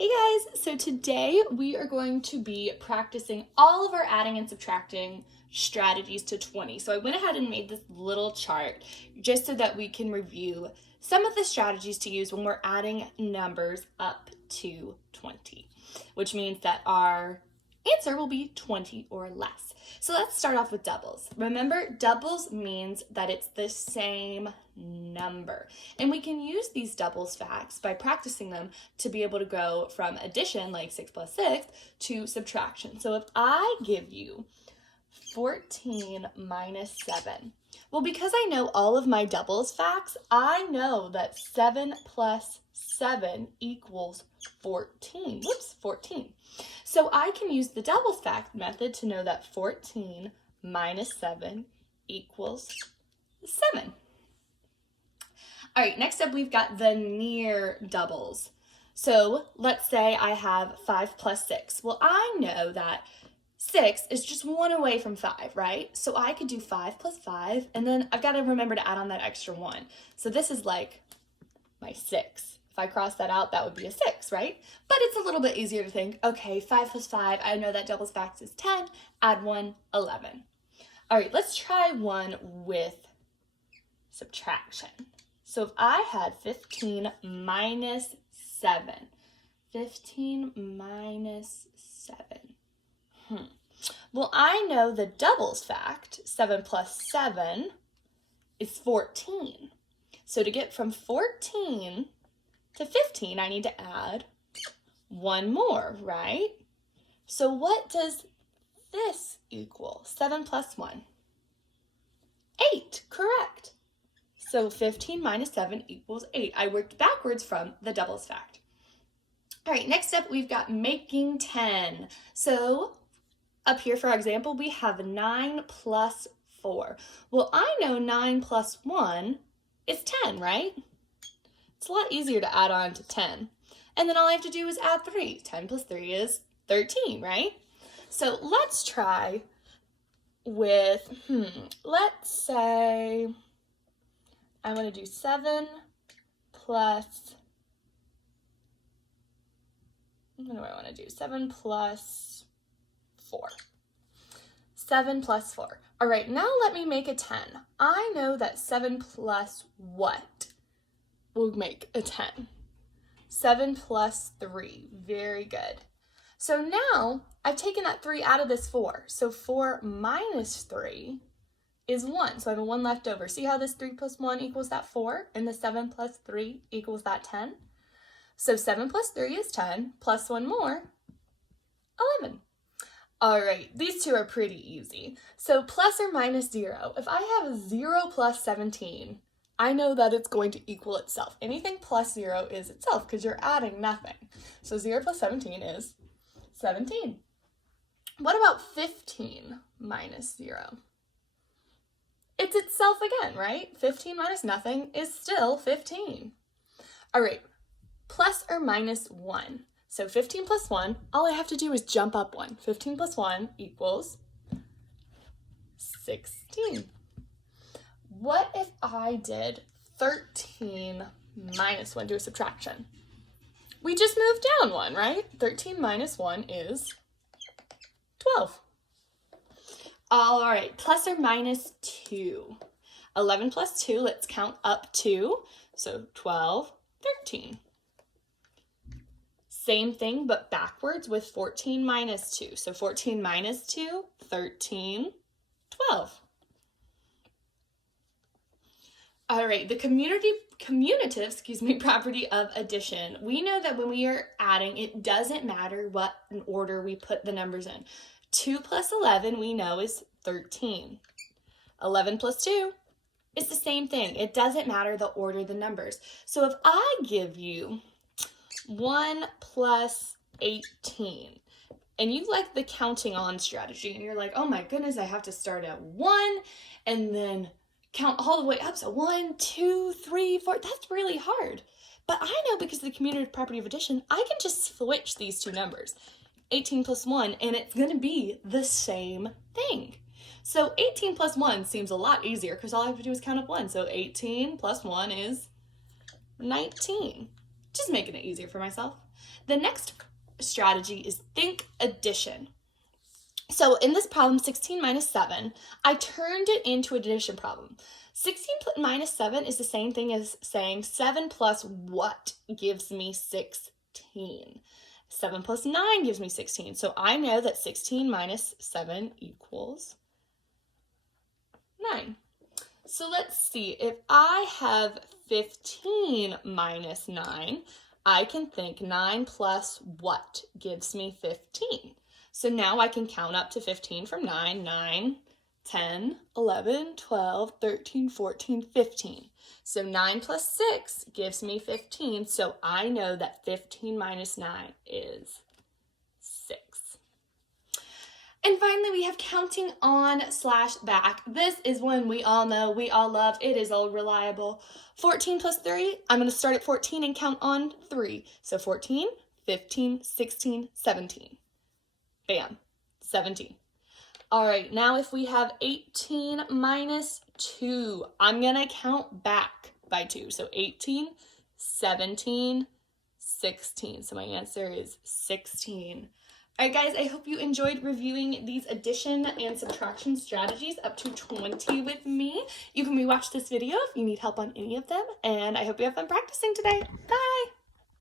Hey guys, so today we are going to be practicing all of our adding and subtracting strategies to 20. So I went ahead and made this little chart just so that we can review some of the strategies to use when we're adding numbers up to 20, which means that our answer will be 20 or less. So let's start off with doubles. Remember, doubles means that it's the same number. And we can use these doubles facts by practicing them to be able to go from addition, like 6 plus 6, to subtraction. So if I give you 14 minus 7, well, because I know all of my doubles facts, I know that 7 plus 7 equals 14. Whoops, 14. So I can use the doubles fact method to know that 14 minus 7 equals 7. All right, next up we've got the near doubles. So let's say I have 5 plus 6. Well, I know that 6 is just 1 away from 5, right? So I could do 5 plus 5, and then I've got to remember to add on that extra 1. So this is like my 6. If I cross that out, that would be a 6, right? But it's a little bit easier to think, okay, 5 plus 5, I know that doubles facts is 10, add 1, 11. All right, let's try one with subtraction. So if I had 15 minus 7, 15 minus 7, Well, I know the doubles fact, 7 plus 7 is 14. So to get from 14 to 15, I need to add 1 more, right? So what does this equal? 7 plus 1? 8, correct. So 15 minus 7 equals 8. I worked backwards from the doubles fact. All right, next up we've got making 10. So up here, for example, we have 9 plus 4. Well, I know 9 plus 1 is 10, right? It's a lot easier to add on to 10. And then all I have to do is add 3. 10 plus 3 is 13, right? So let's try with, let's say I'm going to do 7 plus, what do I want to do? 7 plus 4. 7 plus 4. All right, now let me make a 10. I know that 7 plus what will make a 10? 7 plus 3. Very good. So now I've taken that 3 out of this 4. So 4 minus 3 is 1. So I have a 1 left over. See how this 3 plus 1 equals that 4? And the 7 plus 3 equals that 10? So 7 plus 3 is 10, plus 1 more, 11. All right, these two are pretty easy. So plus or minus 0. If I have 0 plus 17, I know that it's going to equal itself. Anything plus 0 is itself because you're adding nothing. So 0 plus 17 is 17. What about 15 minus 0? It's itself again, right? 15 minus nothing is still 15. All right, plus or minus 1. So 15 plus 1, all I have to do is jump up 1. 15 plus 1 equals 16. What if I did 13 minus 1, do a subtraction? We just moved down 1, right? 13 minus 1 is 12. All right, plus or minus 2. 11 plus 2, let's count up 2. So 12, 13. Same thing, but backwards with 14 minus 2. So 14 minus 2, 13, 12. All right, the commutative property of addition. We know that when we are adding, it doesn't matter what order we put the numbers in. 2 plus 11 we know is 13. 11 plus 2 is the same thing. It doesn't matter the order of the numbers. So if I give you 1 plus 18, and you like the counting on strategy, and you're like, oh my goodness, I have to start at 1 and then count all the way up. So 1, 2, 3, 4, that's really hard. But I know because of the commutative property of addition, I can just switch these two numbers, 18 plus 1, and it's going to be the same thing. So 18 plus 1 seems a lot easier because all I have to do is count up 1. So 18 plus 1 is 19. Just making it easier for myself. The next strategy is think addition. So in this problem, 16 minus 7, I turned it into an addition problem. 16 minus 7 is the same thing as saying 7 plus what gives me 16. 7 plus 9 gives me 16. So I know that 16 minus 7 equals 9. So let's see, if I have 15 minus 9, I can think 9 plus what gives me 15. So now I can count up to 15 from 9, 9, 10, 11, 12, 13, 14, 15. So 9 plus 6 gives me 15. So I know that 15 minus 9 is 6. And finally, we have counting on/back. This is one we all know, we all love. It is all reliable. 14 plus 3, I'm going to start at 14 and count on 3. So 14, 15, 16, 17. Bam, 17. All right, now if we have 18 minus 2, I'm going to count back by 2. So 18, 17, 16. So my answer is 16. All right, guys, I hope you enjoyed reviewing these addition and subtraction strategies up to 20 with me. You can rewatch this video if you need help on any of them, and I hope you have fun practicing today. Bye!